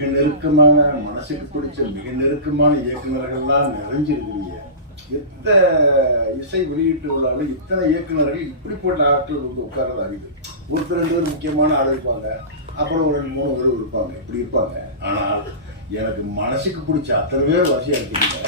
மிக நெருக்கமான மனசுக்கு பிடிச்ச மிக நெருக்கமான இயக்குநர்கள்லாம் நிறைஞ்சிருக்கிறீங்க. எத்த இசை வெளியீட்டு விழாவில் இத்தனை இயக்குநர்கள் இப்படிப்பட்ட ஆட்கள் வந்து உட்கார்றது அறிவு ஒருத்தர் ரெண்டு பேர் முக்கியமான ஆள் இருப்பாங்க. அப்புறம் ஒரு ரெண்டு மூணு பேர் இருப்பாங்க. இப்படி இருப்பாங்க. ஆனால் எனக்கு மனசுக்கு பிடிச்ச அத்தனை பேர் வரிசையாக இருக்கிறீங்க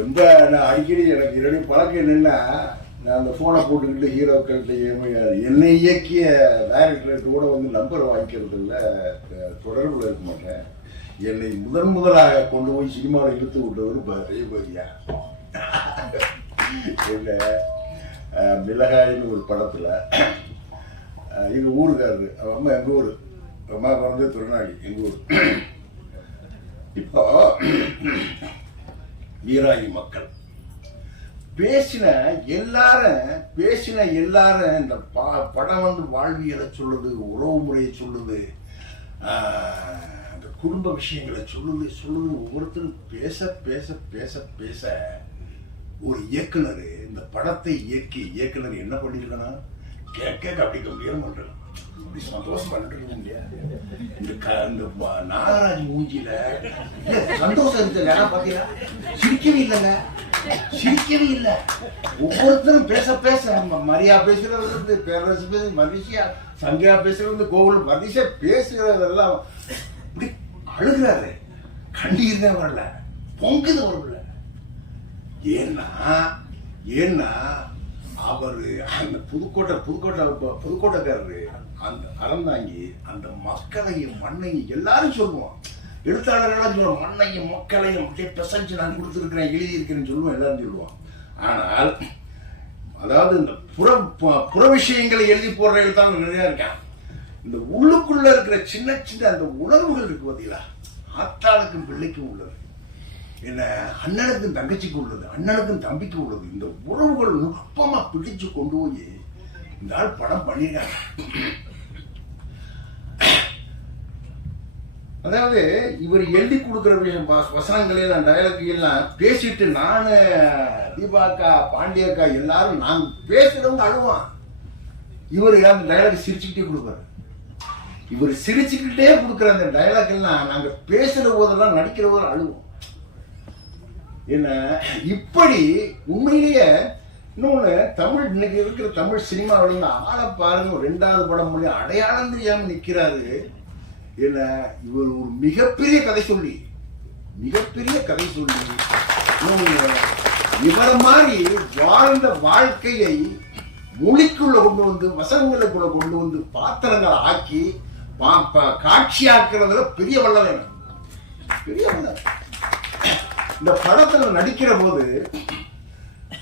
ரொம்ப நான் அடிக்கடி எனக்கு இரண்டு பழக்கம் என்னென்னா நான் அந்த ஃபோனை போட்டுக்கிட்டு ஹீரோக்கள்கிட்ட ஏமையாது என்னை இயக்கிய டைரக்டர்கிட்ட கூட வந்து நம்பர் வாங்கிக்கிறதுல அஹ், தொடர்புல இருக்க மாட்டேன். என்னை முதன் முதலாக கொண்டு போய் சினிமாவில் இழுத்து விட்டவர் ரேபதியா இல்லை மிளகாயின்னு ஒரு படத்தில் எங்கள் ஊருக்காரரு அம்மா எங்கள் ஊர்? அம்மா பிறந்து திருநாடி எங்கள் ஊர்? இப்போ வீராயி மக்கள். பேசின எல்லாரும் பேசின எல்லாரும் இந்த ப- படம் வந்து வாழ்வியலை சொல்லுது உறவு முறையை சொல்லுது அந்த குடும்ப விஷயங்களை சொல்லுது சொல்லுது. ஒவ்வொருத்தரும் பேச பேச பேச பேச ஒரு இயக்குனர் இந்த படத்தை இயக்கி இயக்குனர் என்ன பண்ணிருக்கணும் கேட்க கேட்க அப்படி கம்பீரம் பண்றாரு. இப்படி சந்தோஷம் பண்ணிட்டு இல்லையா? இந்த க- இந்த நாகராஜ் மூஞ்சியில சந்தோஷம் இருக்குல்ல பாத்தீங்களா? சிரிக்கவே இல்லைங்க. சிரிக்கவே இல்லை. ஒவ்வொருத்தரும் பேச பேச நம்ம மரியா பேசுறது பேரரசு பேசு மகிழ்ச்சியா சங்கியா பேசுறது வந்து கோகுல் மதிஷா பேசுறதெல்லாம் இப்படி அழுகிறாரு. கண்ணீர் தான் வரல பொங்குது வரல. ஏன்னா ஏன்னா அவரு அந்த புதுக்கோட்டை புதுக்கோட்டை புதுக்கோட்டைக்காரரு அந்த அறந்தாங்கி அந்த மக்களையும் மண்ணையும் எல்லாரும் சொல்லுவோம் எழுத்தாளர்களாக சொல்லுவோம் மண்ணையும் மக்களையும் அப்படியே பிசைஞ்சு நான் கொடுத்துருக்கிறேன் எழுதியிருக்கிறேன்னு சொல்லுவோம் எல்லாரும் சொல்லுவோம் ஆனால் அதாவது இந்த புற புற விஷயங்களை எழுதி போடுற எழுத்தாளர் நிறையா இருக்கான் இந்த உள்ளுக்குள்ள இருக்கிற சின்ன சின்ன அந்த உணர்வுகள் இருக்கு பார்த்தீங்களா ஆத்தாளுக்கும் பிள்ளைக்கும் உள்ளது. என்ன அண்ணனுக்கும் தங்கச்சிக்கு உள்ளது அண்ணனுக்கும் தம்பிக்கு உள்ளது. இந்த உறவுகள் நுட்பமா பிடிச்சு கொண்டு போய் இந்த ஆள் படம் பண்ணியிருக்காங்க. அதாவது இவர் எழுதி கொடுக்குற விஷயம் வ- டயலாக் எல்லாம் பேசிட்டு நானு தீபாக்கா பாண்டியக்கா எல்லாரும் நாங்க பேசுறவங்க அழுவான். இவர் அந்த டயலாக் சிரிச்சுக்கிட்டே கொடுப்பாரு. இவர் சிரிச்சுக்கிட்டே கொடுக்குற அந்த டயலாக் எல்லாம் நாங்க பேசுற போதெல்லாம் நடிக்கிற போது அழுவோம். என்ன? இப்படி உண்மையிலேயே இன்னொன்று தமிழ் இன்னைக்கு இருக்கிற தமிழ் சினிமாவில் இருந்து ஆளை பாருங்க. ரெண்டாவது படம் மொழி அடையாளம் தெரியாமல் நிற்கிறாரு என்ன இவர் ஒரு மிகப்பெரிய கதை சொல்லி மிகப்பெரிய கதை சொல்லி இவர இவரை மாதிரி வாழ்ந்த வாழ்க்கையை மொழிக்குள்ள கொண்டு வந்து வசனங்களுக்குள்ள கொண்டு வந்து பாத்திரங்களை ஆக்கி பா- பா- காட்சியாக்குறதுல பெரிய வல்லவன் பெரிய வல்லவன் இந்த படத்துல நடிக்கிற போது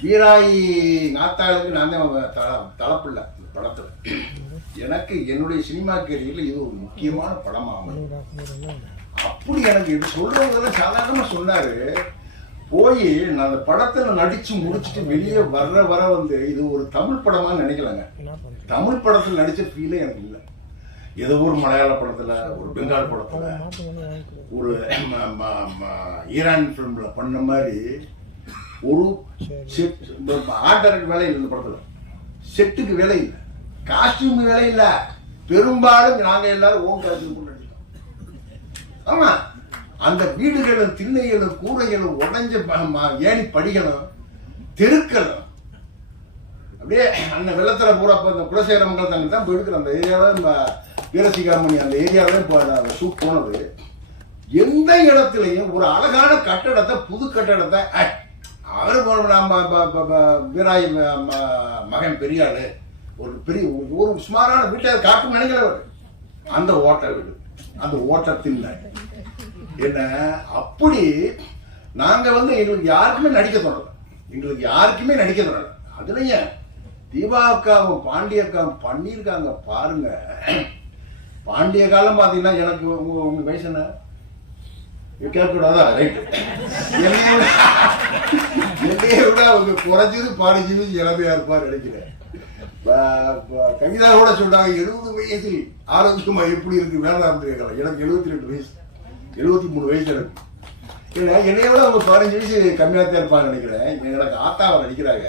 வீராயி நாத்தாளுக்கு நான் தான் த- இந்த படத்துல. எனக்கு என்னுடைய சினிமா கேரியரில் இது ஒரு முக்கியமான படமாகும் அப்படி எனக்கு இது சொல்றவங்கெல்லாம் சாதாரணமாக சொன்னார் போய் நான் அந்த படத்தில் நடித்து முடிச்சுட்டு வெளியே வர்ற வர வந்து இது ஒரு தமிழ் படமாக நினைக்கலங்க தமிழ் படத்தில் நடித்த ஃபீலே எனக்கு இல்லை ஏதோ ஒரு மலையாள படத்தில் ஒரு பெங்கால் படத்தில் ஒரு ஈரான் ஃபிலிமில் பண்ண மாதிரி ஒரு செட் ஆர்ட் டைரக்ட் வேலை இல்லை இந்த படத்தில் செட்டுக்கு வேலை இல்லை காஸ்டியூம் வேலை இல்லை. பெரும்பாலும் நாங்க எல்லாரும் ஓன் காஸ்டியூம் கொண்டு ஆமாம் ஆமா. அந்த வீடுகளும் திண்ணைகளும் கூரைகளும் உடஞ்ச ஏணி படிகளும் தெருக்களும். அப்படியே அந்த வெள்ளத்துல பூரா இப்போ இந்த குலசேகரமங்கல் தங்க தான் போய் அந்த ஏரியாவில் இந்த வீரசிகாமணி அந்த ஏரியாவில் இப்போ அந்த ஷூட் போனது. எந்த இடத்துலையும் ஒரு அழகான கட்டடத்தை புது கட்டடத்தை அவர் ப- நம்ம ப- வீராய் ம- மகன் பெரியாள் ஒரு பெரிய ஒரு சுமாரான வீட்டை காட்டும் நினைக்கிறவர் அந்த ஓட்ட வீடு. அந்த ஓட்டத்தில் என்ன? அப்படி நாங்க வந்து எங்களுக்கு யாருக்குமே நடிக்க தொடரல எங்களுக்கு யாருக்குமே நடிக்க தோணல. அதுலயும் தீபாவுக்காவும் பாண்டியக்காவும் பண்ணியிருக்காங்க பாருங்க. பாண்டிய காலம் பாத்தீங்கன்னா எனக்கு உங்க உங்க வயசு என்ன? கேட்கக்கூடாதா? ரைட்டு என்னைய விட அவங்க குறைஞ்சது பாடிஞ்சது இளமையா இருப்பார் நினைக்கிறேன். கவிதா கூட சொன்னாங்க எழுபது வயசில் ஆரோக்கியமா எப்படி இருக்கு வேணாம் கேட்கலாம் எனக்கு எழுபத்தி ரெண்டு வயசு. எழுபத்தி மூணு வயசு எனக்கு. ஏன்னா என்னைய விட அவங்க பதினஞ்சு வயசு கம்மியாக தான் இருப்பாங்க நினைக்கிறேன். எனக்கு ஆத்தாவை நடிக்கிறாங்க.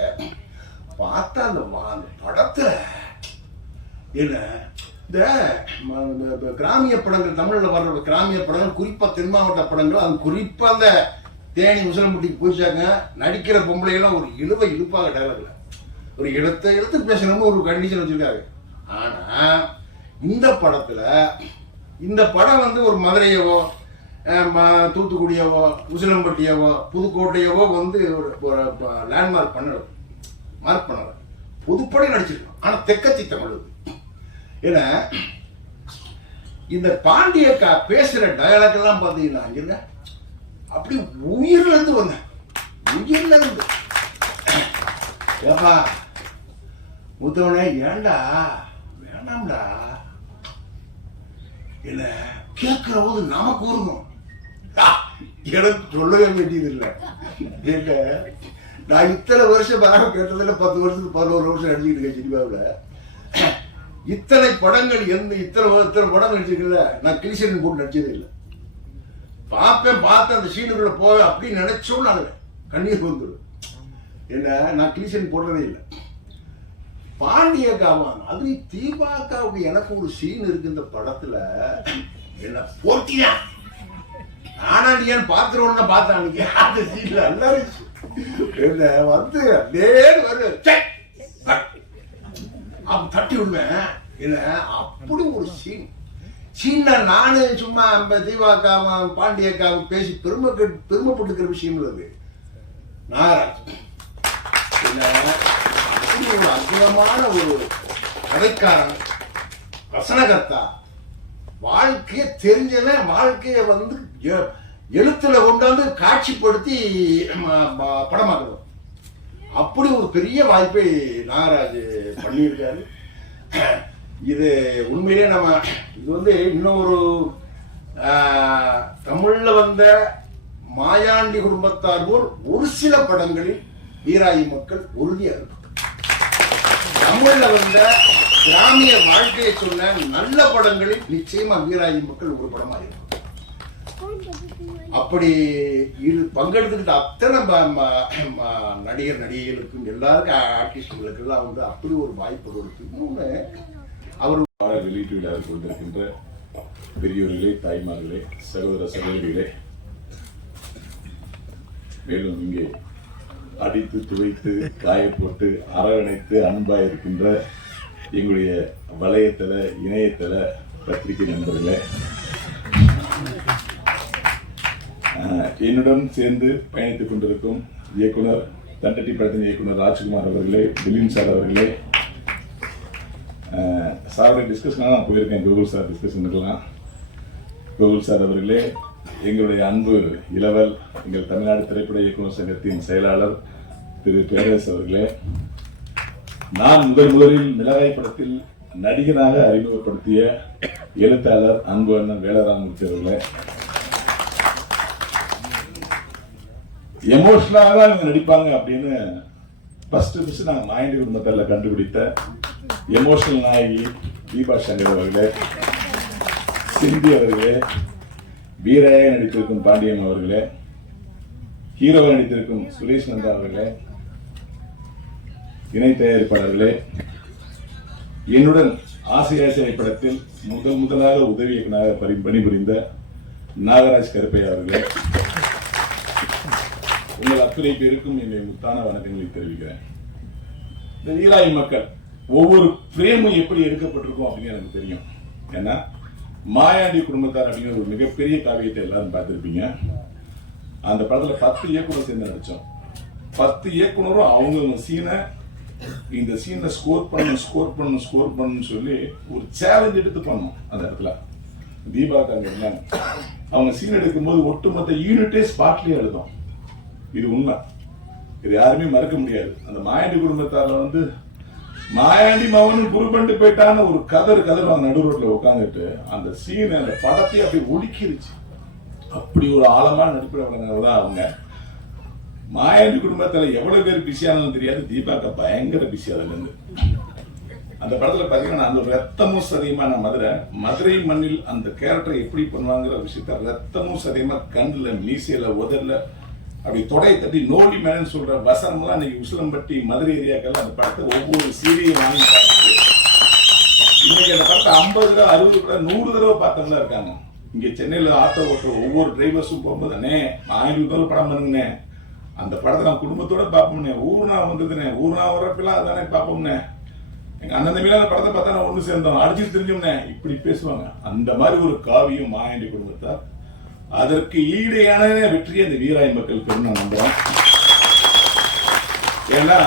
பார்த்தா அந்த வா- அந்த படத்துல என்ன இந்த இந்த- இந்த கிராமிய படங்கள் தமிழ்ல வர்ற கிராமிய படங்கள் குறிப்பா தென் மாவட்ட படங்கள் அது குறிப்பா அந்த தேனி உசிலம்பட்டிக்கு போயிச்சாங்க நடிக்கிற பொம்பளையெல்லாம் ஒரு இழுவ இழுப்பாக டயலாக்ல ஒரு இடத்தை எடுத்து பேசணும்னு ஒரு கண்டிஷன் வச்சிருக்காங்க. ஆனா இந்த படத்துல இந்த படம் வந்து ஒரு மதுரையவோ ம- தூத்துக்குடியவோ உசிலம்பட்டியவோ புதுக்கோட்டையவோ வந்து ஒரு லேண்ட்மார்க் பண்ணல. மார்க் பண்ணல. புதுப்படம் நடிச்சிருக்கோம் ஆனா தெக்கத்தி தமிழ் ஏன்னா இந்த பாண்டியக்கா பேசுற டயலாக் எல்லாம் பாத்தீங்கன்னா அங்க அப்படி உயிர்ல இருந்து வந்தேன் உயிர்ல இருந்து ஏப்பா மூத்தவனே ஏண்டா? வேண்டாம்டா. இல்ல கேட்கிற போது நமக்கு உருகும் எனக்கு சொல்லவே வேண்டியது இல்லை நான் இத்தனை வருஷம் பாகம் கேட்டதுல பத்து வருஷத்துக்கு பதினோரு வருஷம் நடிச்சுக்கிட்டு இருக்கேன் சினிமாவில். இத்தனை படங்கள் எந்த இத்தனை இத்தனை படம் நடிச்சிருக்கல நான் கிளிசன் போட்டு நடிச்சதே இல்லை. பார்ப்பேன் பார்த்து அந்த சீனுக்குள்ள போவேன் அப்படின்னு நினைச்சோம் நான் கண்ணீர் வந்துடும் என்ன நான் கிளிசன் போடுறதே இல்லை. பாண்டிய காவான் அது தீபாக்காவுக்கு எனக்கு ஒரு சீன் இருக்கு இந்த படத்துல. என்ன போட்டியா ஆனா நீ ஏன் பாத்துருவோம்னு அன்னைக்கு அந்த சீன்ல எல்லாரும் என்ன வந்து அப்படியே வரு தட்டி விடுவேன். என்ன அப்படி ஒரு சீன் சின்ன நானு சும்மா நம்ம தீபாக்காவும் பாண்டியக்காவும் பேசி பெருமை பெருமைப்பட்டுக்கிற விஷயம் இல்லை நாகராஜ். ஒரு அற்புதமான ஒரு கதைக்காரன் வசனகர்த்தா வாழ்க்கையை தெரிஞ்சவன் வாழ்க்கையை வந்து எ- எழுத்துல கொண்டாந்து காட்சிப்படுத்தி படமாக்குறோம். அப்படி ஒரு பெரிய வாய்ப்பை நாகராஜ் பண்ணியிருக்காரு. இது உண்மையிலே நம்ம இது வந்து இன்னொரு ஆஹ், தமிழ்ல வந்த மாயாண்டி குடும்பத்தார் போல் ஒரு சில படங்களில் வீராயி மக்கள் உறுதியாக இருக்கும் தமிழில் வந்த கிராமிய வாழ்க்கையை சொன்ன நல்ல படங்களில் நிச்சயமா வீராயி மக்கள் ஒரு படமா இருக்கும் அப்படி இது பங்கெடுத்துக்கிட்ட அத்தனை நடிகர் நடிகைகளுக்கும் எல்லாருக்கும் ஆர்டிஸ்டுகளுக்கு எல்லாம் வந்து அப்படி ஒரு வாய்ப்பு கொடுத்து இன்னொன்று அவர் வெளியீட்டு விழாவில் கொண்டிருக்கின்ற பெரியோர்களே தாய்மார்களே சகோதர சகோதரிகளே மேலும் இங்கே அடித்து துவைத்து காயப்போட்டு போட்டு அரவணைத்து அன்பாக இருக்கின்ற எங்களுடைய வளையத்தல இணையத்தில் பத்திரிகை நண்பர்களே என்னுடன் சேர்ந்து பயணித்துக் கொண்டிருக்கும் இயக்குனர் தண்டட்டி படத்தின் இயக்குனர் ராஜ்குமார் அவர்களே திலீன் சார் அவர்களே சாரோட டிஸ்கஷனாக நான் போயிருக்கேன். கூகுள் சார் டிஸ்கஷனுக்கெல்லாம் கூகுள் சார் அவர்களே எங்களுடைய அன்பு இளவல் எங்கள் தமிழ்நாடு திரைப்பட இயக்குநர் சங்கத்தின் செயலாளர் திரு. பேரரசு அவர்களே நான் முதல் முதலில் மிளகாய் படத்தில் நடிகராக அறிமுகப்படுத்திய எழுத்தாளர் அன்பு அண்ணன் வேலராமூர்த்தி அவர்களே. எமோஷனலாக தான் இவங்க நடிப்பாங்க அப்படின்னு ஃபர்ஸ்ட் ஃபர்ஸ்ட் நாங்கள் மாயண்டி குடும்பத்தில் கண்டுபிடித்த எமோஷனல் நாயகி தீபா சங்கர் அவர்களே சிந்தி அவர்களே வீரையாக நடித்திருக்கும் பாண்டியன் அவர்களே ஹீரோவாக நடித்திருக்கும் சுரேஷ் நந்தா அவர்களே இணை தயாரிப்பாளர்களே என்னுடன் ஆசை ஆசை படத்தில் முதல் முதலாக உதவி இயக்குநராக பணி- பணிபுரிந்த நாகராஜ் கருப்பையா அவர்களே உங்கள் அத்தனை பேருக்கும் என்னுடைய முத்தான வணக்கங்களை தெரிவிக்கிறேன் இந்த வீராய் மக்கள் ஒவ்வொரு பிரேமும் எப்படி எடுக்கப்பட்டிருக்கும் அப்படின்னு எனக்கு தெரியும். ஏன்னா மாயாண்டி குடும்பத்தார் அப்படிங்கிற ஒரு மிகப்பெரிய காவியத்தை எல்லாரும் பார்த்துருப்பீங்க. அந்த படத்துல பத்து இயக்குனர் சேர்ந்து நடிச்சோம். பத்து இயக்குனரும் அவங்க சீனை இந்த சீனை ஸ்கோர் பண்ணணும் ஸ்கோர் பண்ணணும் ஸ்கோர் பண்ணணும்னு சொல்லி ஒரு சேலஞ்ச் எடுத்து பண்ணோம் அந்த இடத்துல. தீபாவுக்கு அங்க இருந்தாங்க அவங்க சீன் எடுக்கும்போது ஒட்டுமொத்த யூனிட்டே ஸ்பாட்லயே எழுதும். இது உண்மை. இது யாருமே மறக்க முடியாது. அந்த மாயாண்டி குடும்பத்தார்ல வந்து மாயாண்டி மவனும் குருபண்டு போயிட்டான்னு ஒரு கதறு கதறு அந்த நடு ரோட்ல உட்காந்துட்டு அந்த சீன் அந்த படத்தை அப்படி ஒடுக்கிருச்சு. அப்படி ஒரு ஆழமான நடிப்பு தான் அவங்க. மாயாண்டி குடும்பத்துல எவ்வளவு பேர் பிஸியானதும் தெரியாது. தீபாக்கா பயங்கர பிஸி அதுல இருந்து. அந்த படத்துல பாத்தீங்கன்னா அந்த ரத்தமும் சதியமான மதுரை மதுரை மண்ணில் அந்த கேரக்டரை எப்படி பண்ணுவாங்கிற விஷயத்த ரத்தமும் சதியமா கண்ணுல மீசையில உதல்ல அப்படி தொடையை தட்டி நோடி மேனு சொல்ற வசனம்லாம் இன்னைக்கு உசிலம்பட்டி மதுரை ஏரியாக்கெல்லாம் அந்த படத்தை ஒவ்வொரு சீரியும் வாங்கி பார்த்து இன்னைக்கு அந்த படத்தை ஐம்பது தடவை அறுபது தடவை நூறு தடவை பார்த்தவங்களா இருக்காங்க. இங்க சென்னையில ஆட்டோ ஓட்டுற ஒவ்வொரு டிரைவர்ஸும் போகும்போது அண்ணே ஆயிரம் ரூபாய் படம் பண்ணுங்கண்ணே. அந்த படத்தை நான் குடும்பத்தோட பார்ப்போம்னே ஊர்னா வந்ததுண்ணே. ஊர்னா வர்றப்பெல்லாம் அதானே பார்ப்போம்னே எங்க அண்ணன் தம்பியில அந்த படத்தை பார்த்தா நான் ஒன்று சேர்ந்தோம். அடிச்சு தெரிஞ்சோம்னே இப்படி பேசுவாங்க. அந்த மாதிரி ஒரு காவியம் மாயாண்டி குடும்பத்தார் அதற்கு ஈடையான வெற்றி அந்த வீராய் மக்கள் பெரும் நான் ஏன்னா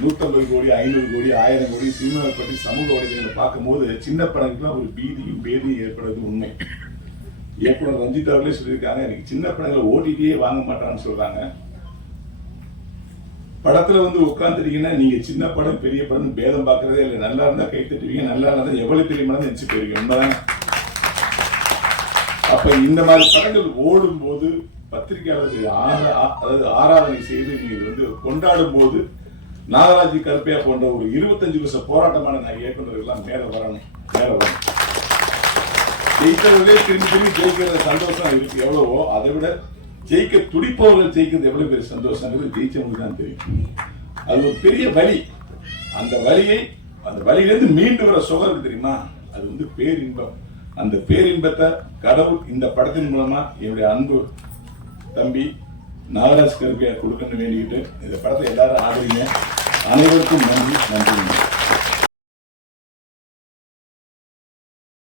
நூற்றம்பது கோடி ஐநூறு கோடி ஆயிரம் கோடி சினிமாவை பற்றி சமூக வலைதளங்களை பார்க்கும்போது சின்ன படங்களுக்குலாம் ஒரு பீதியும் பேதியும் ஏற்படுறது உண்மை. இயக்குனர் ரஞ்சித் அவர்களே சொல்லியிருக்காங்க எனக்கு சின்ன படங்களை ஓடிடியே வாங்க மாட்டான்னு சொல்றாங்க. படத்துல வந்து உட்காந்துட்டீங்கன்னா நீங்க சின்ன படம் பெரிய படம் பேதம் பார்க்கறதே இல்லை. நல்லா இருந்தா கை தட்டுவீங்க நல்லா இருந்தா எவ்வளவு பெரிய படம் நினைச்சு போயிருக்கீங்க உண்மைதான்? அப்ப இந்த மாதிரி படங்கள் ஓடும் போது பத்திரிகையாளர்கள் ஆ- அதாவது ஆராதனை செய்து நீங்க வந்து கொண்டாடும் போது நாகராஜி கருப்பையா போன்ற ஒரு இருபத்தஞ்சு வருஷம் போராட்டமான நான் இயக்குநர்கள்லாம் மேல வரணும் மேல வரணும். ஜெயிக்கிறவர்களே திரும்பி திரும்பி ஜெயிக்கிற சந்தோஷம் இருக்கு எவ்வளவோ அதை விட ஜெயிக்க துடிப்பவர்கள் ஜெயிக்கிறது எவ்வளவு பெரிய சந்தோஷங்கிறது ஜெயிச்சவங்களுக்கு தான் தெரியும். அது ஒரு பெரிய வலி. அந்த வலியை அந்த வழியிலேருந்து மீண்டு வர சுகருக்கு தெரியுமா? அது வந்து பேரின்பம். அந்த பேரின்பத்தை கடவுள் இந்த படத்தின் மூலமா என்னுடைய அன்பு தம்பி நாகராஜ் கருப்பையா கொடுக்கணும்னு வேண்டிக்கிட்டு இந்த படத்தை எல்லாரும் ஆதரிங்க. அனைவருக்கும் நன்றி நன்றி